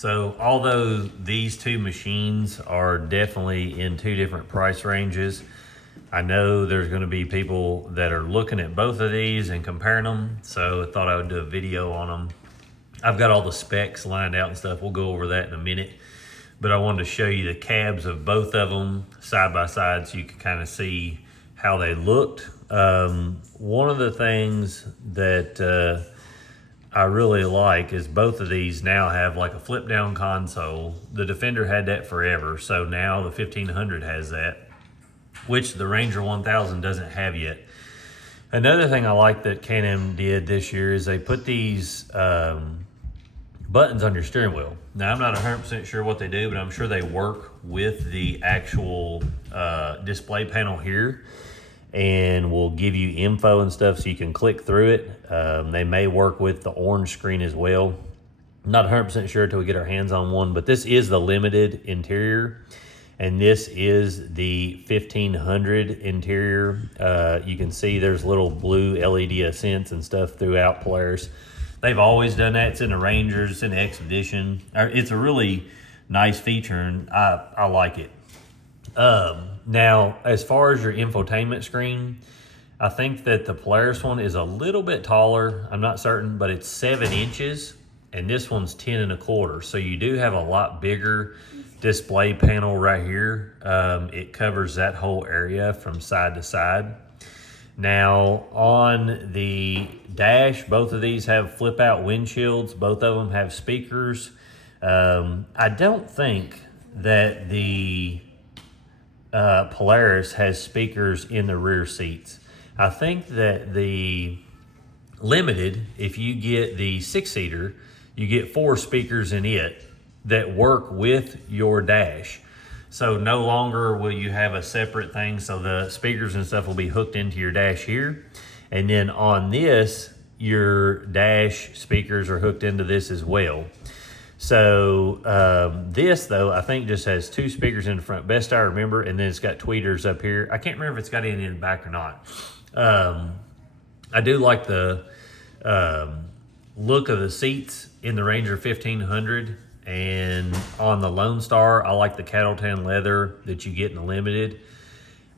So although these two machines are definitely in two different price ranges, I know there's going to be people that are looking at both of these and comparing them. So I thought I would do a video on them. I've got all the specs lined out and stuff. We'll go over that in a minute. But I wanted to show you the cabs of both of them side by side so you can kind of see how they looked. One of the things that I really like is both of these now have like a flip down console. The Defender had that forever, so now the 1500 has that, which the Ranger 1000 doesn't have yet. Another thing I like that Can-Am did this year is they put these buttons on your steering wheel. Now, I'm not 100% sure what they do, but I'm sure they work with the actual display panel here and will give you info and stuff so you can click through it. They may work with the orange screen as well. I'm not 100% sure until we get our hands on one, but this is the limited interior, and this is the 1500 interior. You can see there's little blue LED accents and stuff throughout Polaris. They've always done that. It's in the Rangers, it's in the Expedition. It's a really nice feature, and I like it. Now, as far as your infotainment screen, I think that the Polaris one is a little bit taller. I'm not certain, but it's 7 inches, and this one's 10 1/4. So you do have a lot bigger display panel right here. It covers that whole area from side to side. Now, on the dash, both of these have flip out windshields. Both of them have speakers. I don't think that the Polaris has speakers in the rear seats. I think that the Limited, if you get the 6-seater, you get 4 speakers in it that work with your dash. So no longer will you have a separate thing. So the speakers and stuff will be hooked into your dash here. And then on this, your dash speakers are hooked into this as well. So this, though, I think just has 2 speakers in the front, best I remember, and then it's got tweeters up here. I can't remember if it's got any in the back or not. I do like the look of the seats in the Ranger 1500, and on the Lone Star, I like the cattle tan leather that you get in the Limited.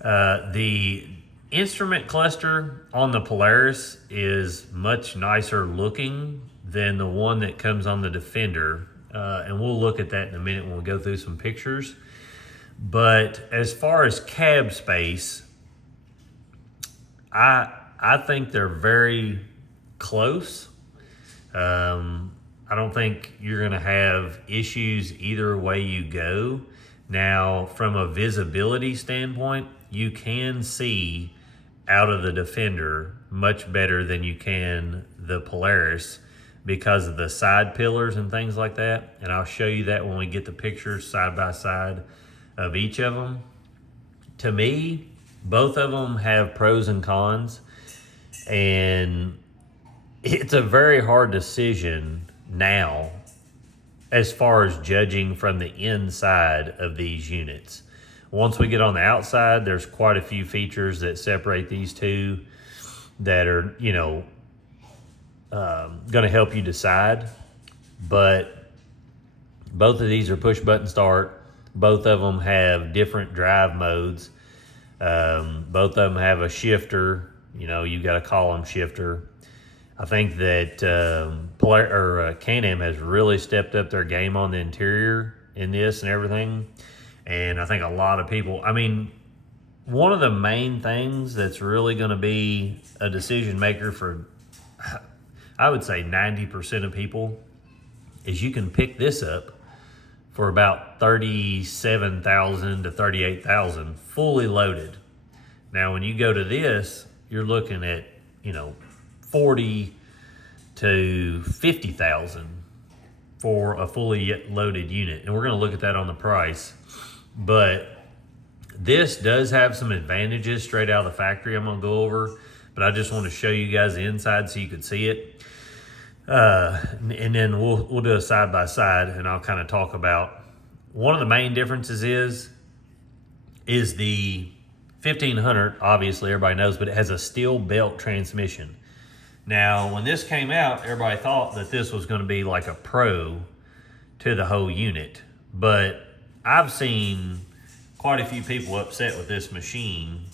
The instrument cluster on the Polaris is much nicer looking than the one that comes on the Defender. And we'll look at that in a minute when we go through some pictures. But as far as cab space, I think they're very close. I don't think you're going to have issues either way you go. Now, from a visibility standpoint, you can see out of the Defender much better than you can the Polaris because of the side pillars and things like that. And I'll show you that when we get the pictures side by side of each of them. To me, both of them have pros and cons, and it's a very hard decision now as far as judging from the inside of these units. Once we get on the outside, there's quite a few features that separate these two that are, you know, going to help you decide. But both of these are push button start. Both of them have different drive modes. Both of them have a shifter. You know, you got a column shifter. I think that Can-Am has really stepped up their game on the interior in this and everything. And I think a lot of people, I mean, one of the main things that's really going to be a decision maker for, I would say 90% of people, is you can pick this up for about $37,000 to $38,000 fully loaded. Now, when you go to this, you're looking at, you know, $40,000 to $50,000 for a fully loaded unit, and we're going to look at that on the price. But this does have some advantages straight out of the factory I'm going to go over, but I just want to show you guys the inside so you can see it. And then we'll do a side by side, and I'll kind of talk about one of the main differences is the 1500. Obviously, everybody knows, but it has a steel belt transmission. Now, when this came out, everybody thought that this was going to be like a Pro to the whole unit. But I've seen quite a few people upset with this machine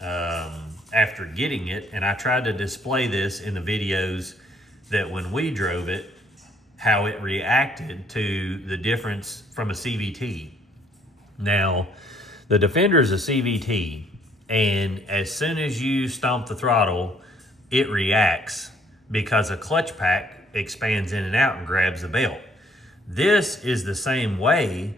after getting it, and I tried to display this in the videos that when we drove it, how it reacted to the difference from a CVT. Now, the Defender is a CVT, and as soon as you stomp the throttle, it reacts because a clutch pack expands in and out and grabs the belt. This is the same way,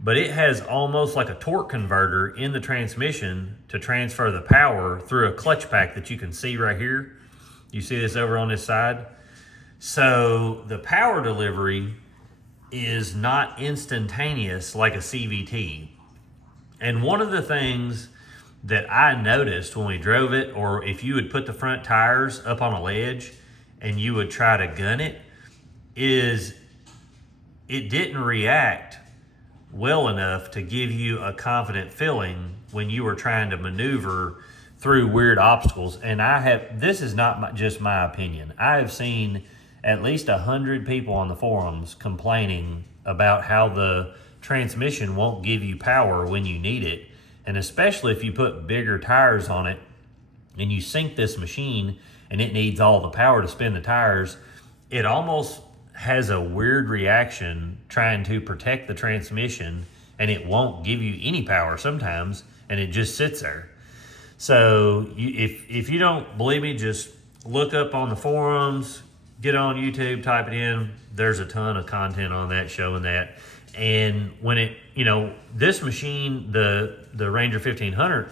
but it has almost like a torque converter in the transmission to transfer the power through a clutch pack that you can see right here. You see this over on this side? So the power delivery is not instantaneous like a CVT. And one of the things that I noticed when we drove it, or if you would put the front tires up on a ledge and you would try to gun it, is it didn't react well enough to give you a confident feeling when you were trying to maneuver through weird obstacles. And this is not just my opinion. I have seen at least 100 people on the forums complaining about how the transmission won't give you power when you need it. And especially if you put bigger tires on it and you sink this machine and it needs all the power to spin the tires, it almost has a weird reaction trying to protect the transmission, and it won't give you any power sometimes, and it just sits there. So if you don't believe me, just look up on the forums, get on YouTube, type it in. There's a ton of content on that showing that. And when this machine, the Ranger 1500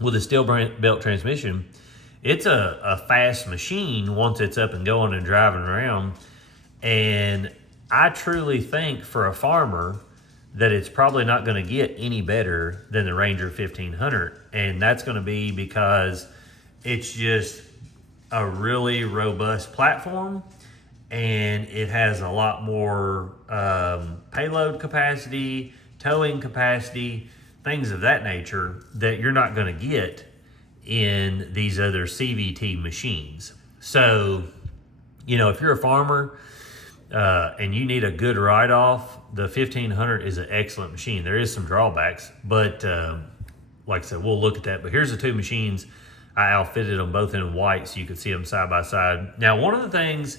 with a steel belt transmission, it's a fast machine once it's up and going and driving around. And I truly think for a farmer that it's probably not going to get any better than the Ranger 1500. And that's going to be because it's just a really robust platform, and it has a lot more payload capacity, towing capacity, things of that nature that you're not going to get in these other CVT machines. So, if you're a farmer and you need a good write-off, the 1500 is an excellent machine. There is some drawbacks, but like I said, we'll look at that. But here's the two machines. I outfitted them both in white so you could see them side by side. Now, one of the things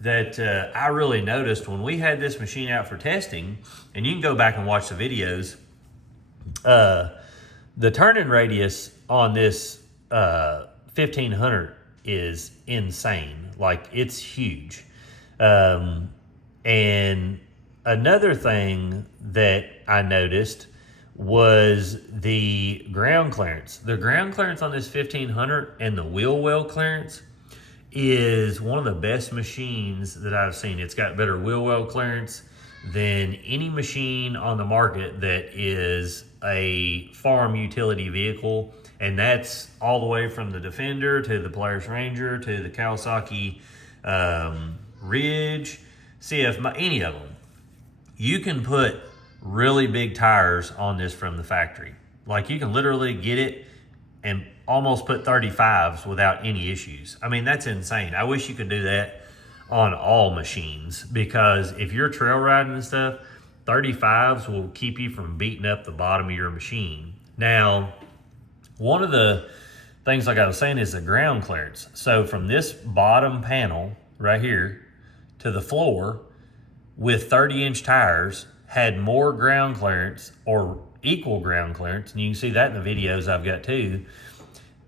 that I really noticed when we had this machine out for testing, and you can go back and watch the videos, the turning radius on this 1500 is insane. Like, it's huge. And another thing that I noticed was the ground clearance. The ground clearance on this 1500 and the wheel well clearance is one of the best machines that I've seen. It's got better wheel well clearance than any machine on the market that is a farm utility vehicle. And that's all the way from the Defender to the Polaris Ranger to the Kawasaki Ridge, CF, any of them. You can put really big tires on this from the factory. Like, you can literally get it and almost put 35s without any issues. I mean, that's insane. I wish you could do that on all machines, because if you're trail riding and stuff, 35s will keep you from beating up the bottom of your machine. Now, one of the things, like I was saying, is the ground clearance. So from this bottom panel right here to the floor with 30-inch tires had more ground clearance, or equal ground clearance, and you can see that in the videos I've got too,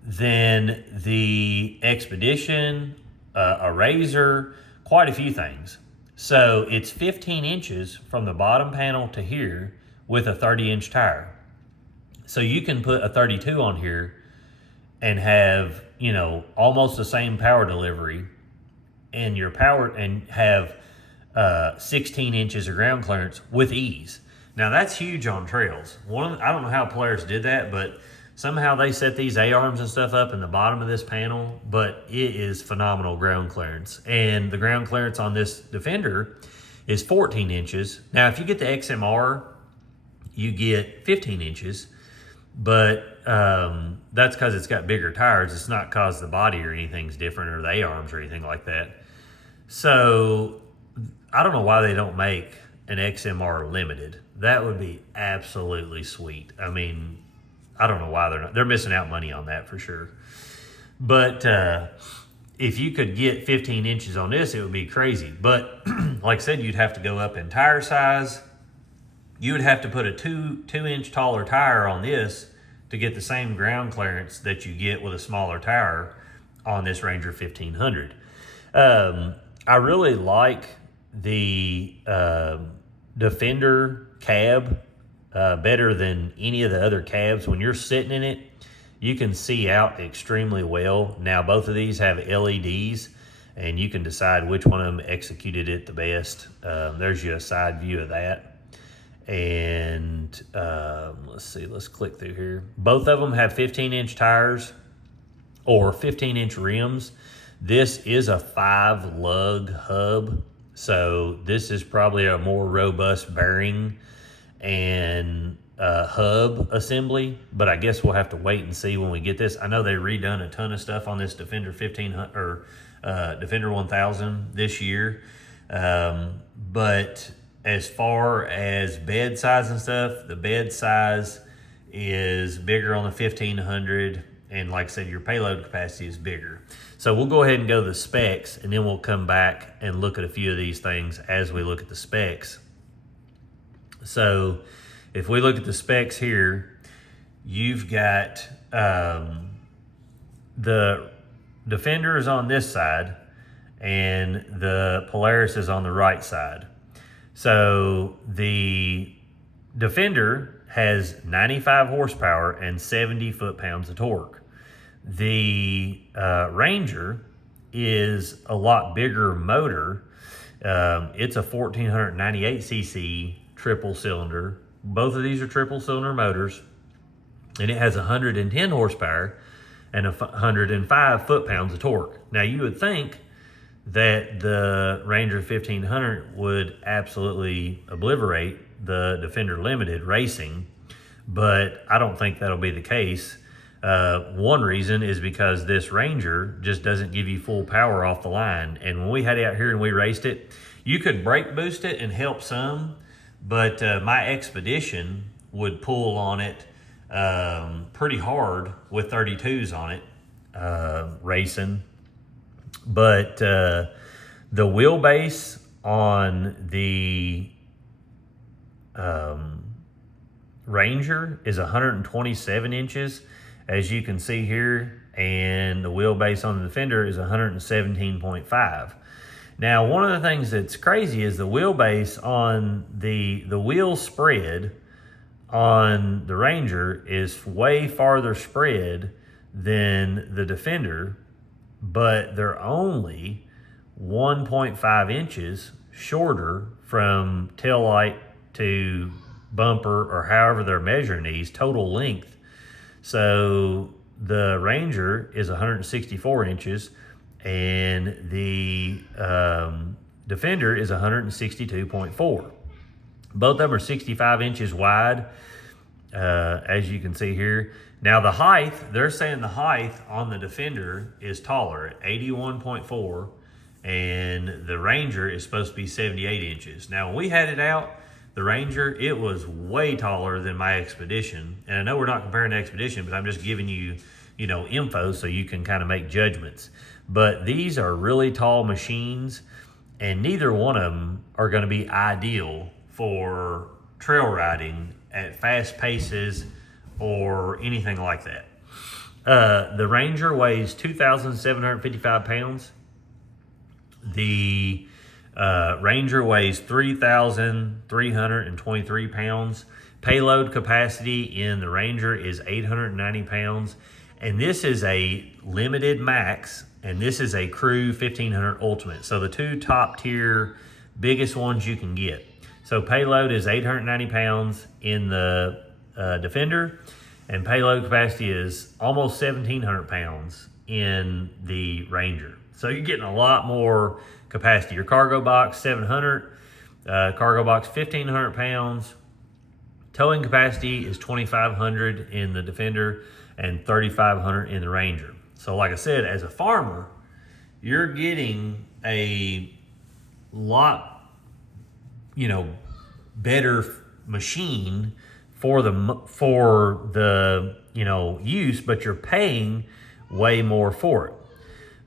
than the Expedition, a Razor, quite a few things. So it's 15 inches from the bottom panel to here with a 30-inch tire. So you can put a 32 on here and have, almost the same power delivery, and your power, and have 16 inches of ground clearance with ease. Now, that's huge on trails. I don't know how Polaris did that, but somehow they set these A-arms and stuff up in the bottom of this panel, but it is phenomenal ground clearance. And the ground clearance on this Defender is 14 inches. Now, if you get the XMR, you get 15 inches, but that's because it's got bigger tires. It's not because the body or anything's different, or the A-arms or anything like that. So I don't know why they don't make an XMR Limited. That would be absolutely sweet. I mean, I don't know why they're missing out money on that for sure. But if you could get 15 inches on this, it would be crazy. But like I said, you'd have to go up in tire size. You would have to put a 2-inch taller tire on this to get the same ground clearance that you get with a smaller tire on this Ranger 1500. I really like the Defender cab better than any of the other cabs. When you're sitting in it, you can see out extremely well. Now, both of these have LEDs, and you can decide which one of them executed it the best. There's you a side view of that. And let's see, let's click through here. Both of them have 15-inch tires or 15-inch rims. This is a 5-lug hub, so this is probably a more robust bearing and hub assembly, but I guess we'll have to wait and see when we get this. I know they redone a ton of stuff on this Defender 1500 or Defender 1000 this year, but as far as bed size and stuff, the bed size is bigger on the 1500, and like I said, your payload capacity is bigger. So we'll go ahead and go to the specs, and then we'll come back and look at a few of these things as we look at the specs. So if we look at the specs here, you've got the Defender is on this side, and the Polaris is on the right side. So the Defender has 95 horsepower and 70 foot-pounds of torque. The Ranger is a lot bigger motor. It's a 1498 cc triple cylinder. Both of these are triple cylinder motors, and it has 110 horsepower and 105 foot-pounds of torque. Now, you would think that the Ranger 1500 would absolutely obliterate the Defender Limited racing, but I don't think that'll be the case. One reason is because this Ranger just doesn't give you full power off the line. And when we had it out here and we raced it, you could brake boost it and help some, but my Expedition would pull on it pretty hard with 32s on it racing. But the wheelbase on the Ranger is 127 inches, as you can see here, and the wheelbase on the Defender is 117.5. Now, one of the things that's crazy is the wheelbase on the wheel spread on the Ranger is way farther spread than the Defender, but they're only 1.5 inches shorter from tail light to bumper, or however they're measuring these, total length. So the Ranger is 164 inches and the Defender is 162.4. Both of them are 65 inches wide, as you can see here. Now the height, they're saying the height on the Defender is taller at 81.4, and the Ranger is supposed to be 78 inches. Now when we had it out, the Ranger, it was way taller than my Expedition. And I know we're not comparing the Expedition, but I'm just giving you, info so you can kind of make judgments. But these are really tall machines, and neither one of them are going to be ideal for trail riding at fast paces or anything like that. The Ranger weighs 2,755 pounds. The Ranger weighs 3,323 pounds. Payload capacity in the Ranger is 890 pounds. And this is a limited max, and this is a Crew 1500 Ultimate. So the two top tier, biggest ones you can get. So payload is 890 pounds in the Defender, and payload capacity is almost 1,700 pounds in the Ranger. So you're getting a lot more capacity. Your cargo box, 700, cargo box, 1,500 pounds. Towing capacity is 2,500 in the Defender and 3,500 in the Ranger. So like I said, as a farmer, you're getting a lot, better machine for the use, but you're paying way more for it.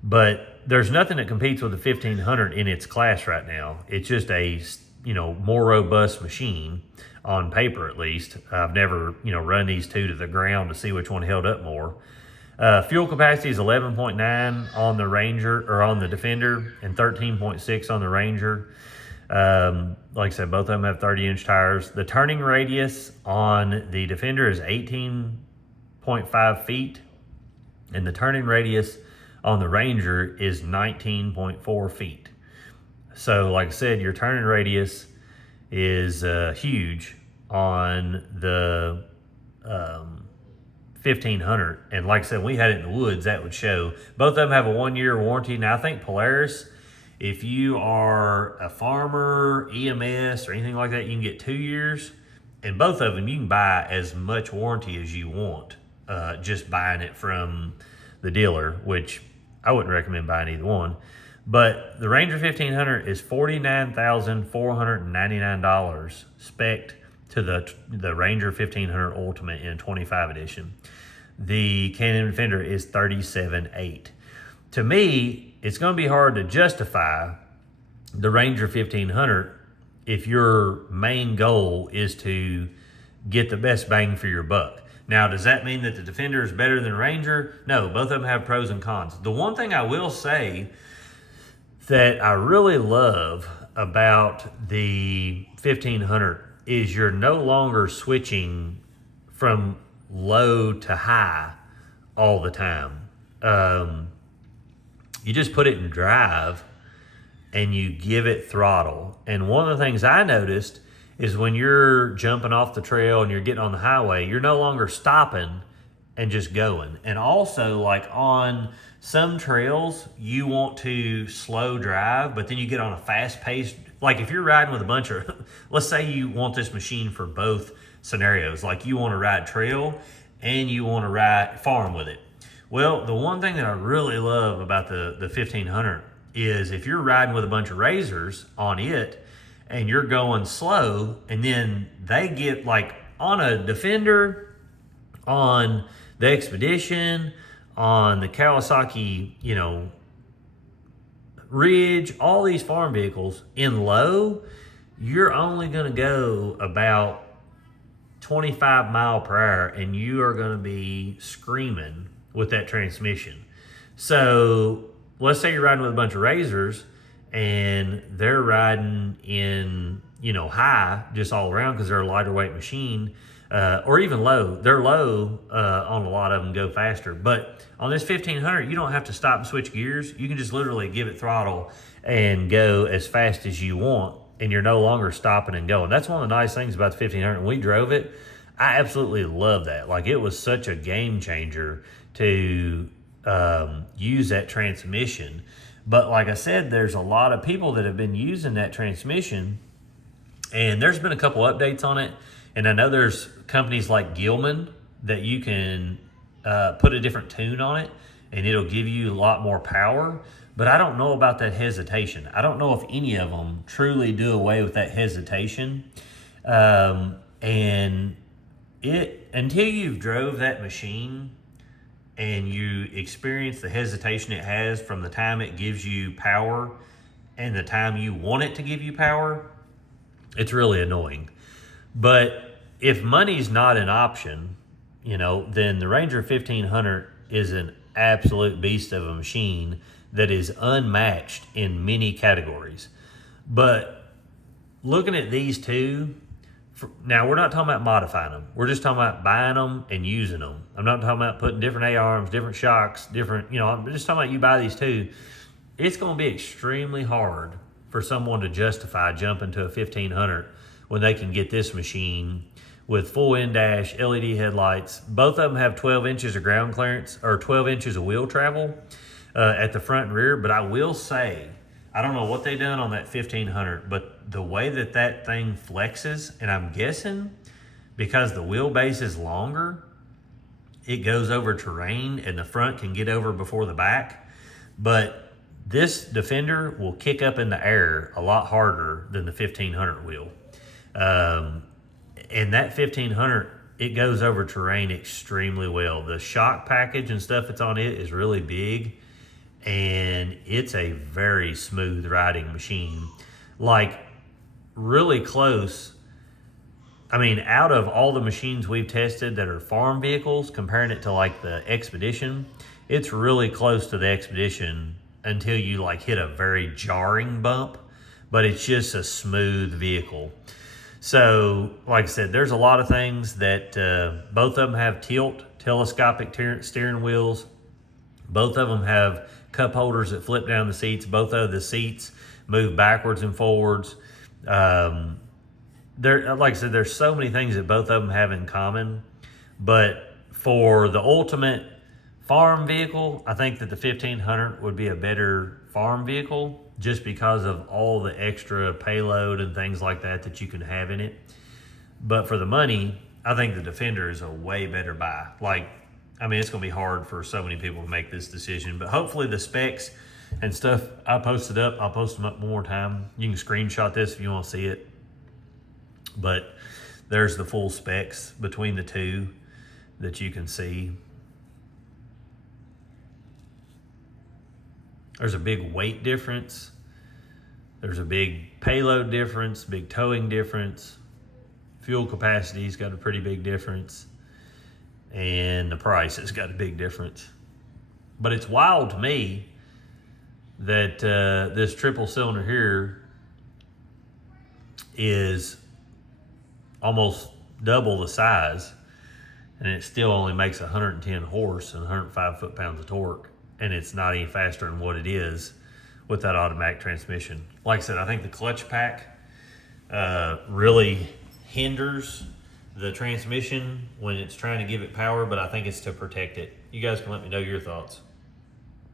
But there's nothing that competes with the 1500 in its class right now. It's just a more robust machine on paper, at least. I've never run these two to the ground to see which one held up more. Fuel capacity is 11.9 on the Ranger, or on the Defender, and 13.6 on the Ranger. Like I said, both of them have 30-inch tires. The turning radius on the Defender is 18.5 feet, and the turning radius on the Ranger is 19.4 feet. So like I said, your turning radius is huge on the 1500. And like I said, we had it in the woods, that would show. Both of them have a 1-year warranty. Now I think Polaris, if you are a farmer, EMS, or anything like that, you can get 2 years. And both of them, you can buy as much warranty as you want, just buying it from the dealer, which I wouldn't recommend buying either one. But the Ranger 1500 is $49,499 spec'd to the Ranger 1500 Ultimate in 25 edition. The Can-Am Defender is $37,800. To me, it's going to be hard to justify the Ranger 1500 if your main goal is to get the best bang for your buck. Now, does that mean that the Defender is better than Ranger? No, both of them have pros and cons. The one thing I will say that I really love about the 1500 is you're no longer switching from low to high all the time. You just put it in drive and you give it throttle. And one of the things I noticed is when you're jumping off the trail and you're getting on the highway, you're no longer stopping and just going. And also, like on some trails, you want to slow drive, but then you get on a fast pace. Like if you're riding with a bunch of, let's say you want this machine for both scenarios. Like you want to ride trail and you want to ride farm with it. Well, the one thing that I really love about the 1500 is if you're riding with a bunch of razors on it and you're going slow, and then they get like on a Defender, on the Expedition, on the Kawasaki, Ridge, all these farm vehicles in low, you're only going to go about 25 mile per hour and you are going to be screaming with that transmission. So let's say you're riding with a bunch of razors and they're riding in, high just all around because they're a lighter weight machine, or even low. They're low on a lot of them, go faster. But on this 1500, you don't have to stop and switch gears. You can just literally give it throttle and go as fast as you want, and you're no longer stopping and going. That's one of the nice things about the 1500. When we drove it, I absolutely love that. Like, it was such a game changer to use that transmission. But like I said, there's a lot of people that have been using that transmission, and there's been a couple updates on it. And I know there's companies like Gilman that you can put a different tune on it and it'll give you a lot more power. But I don't know about that hesitation. I don't know if any of them truly do away with that hesitation. And until you've drove that machine and you experience the hesitation it has from the time it gives you power and the time you want it to give you power, it's really annoying. But if money's not an option, then the Ranger 1500 is an absolute beast of a machine that is unmatched in many categories. But looking at these two, now we're not talking about modifying them. We're just talking about buying them and using them. I'm not talking about putting different A-arms, different shocks, I'm just talking about you buy these two. It's going to be extremely hard for someone to justify jumping to a 1500 when they can get this machine with full in-dash, LED headlights. Both of them have 12 inches of ground clearance, or 12 inches of wheel travel at the front and rear. But I will say, I don't know what they done on that 1500, but the way that thing flexes, and I'm guessing because the wheelbase is longer, it goes over terrain and the front can get over before the back. But this Defender will kick up in the air a lot harder than the 1500 will. And that 1500, it goes over terrain extremely well. The shock package and stuff that's on it is really big, and it's a very smooth riding machine. Like, really close. I mean, out of all the machines we've tested that are farm vehicles, comparing it to like the Expedition, it's really close to the Expedition until you like hit a very jarring bump, but it's just a smooth vehicle. So, like I said, there's a lot of things that both of them have telescopic steering wheels. Both of them have cup holders that flip down the seats. Both of the seats move backwards and forwards. Like I said, there's so many things that both of them have in common. But for the ultimate farm vehicle, I think that the 1500 would be a better farm vehicle, just because of all the extra payload and things like that you can have in it. But for the money, I think the Defender is a way better buy. Like, I mean, it's going to be hard for so many people to make this decision, but hopefully the specs and stuff I posted up, I'll post them up one more time. You can screenshot this if you want to see it. But there's the full specs between the two that you can see. There's a big weight difference. There's a big payload difference, big towing difference. Fuel capacity's got a pretty big difference. And the price has got a big difference. But it's wild to me that this triple cylinder here is almost double the size, and it still only makes 110 horse and 105 foot-pounds of torque, and it's not any faster than what it is with that automatic transmission. Like I said, I think the clutch pack really hinders the transmission when it's trying to give it power, but I think it's to protect it. You guys can let me know your thoughts.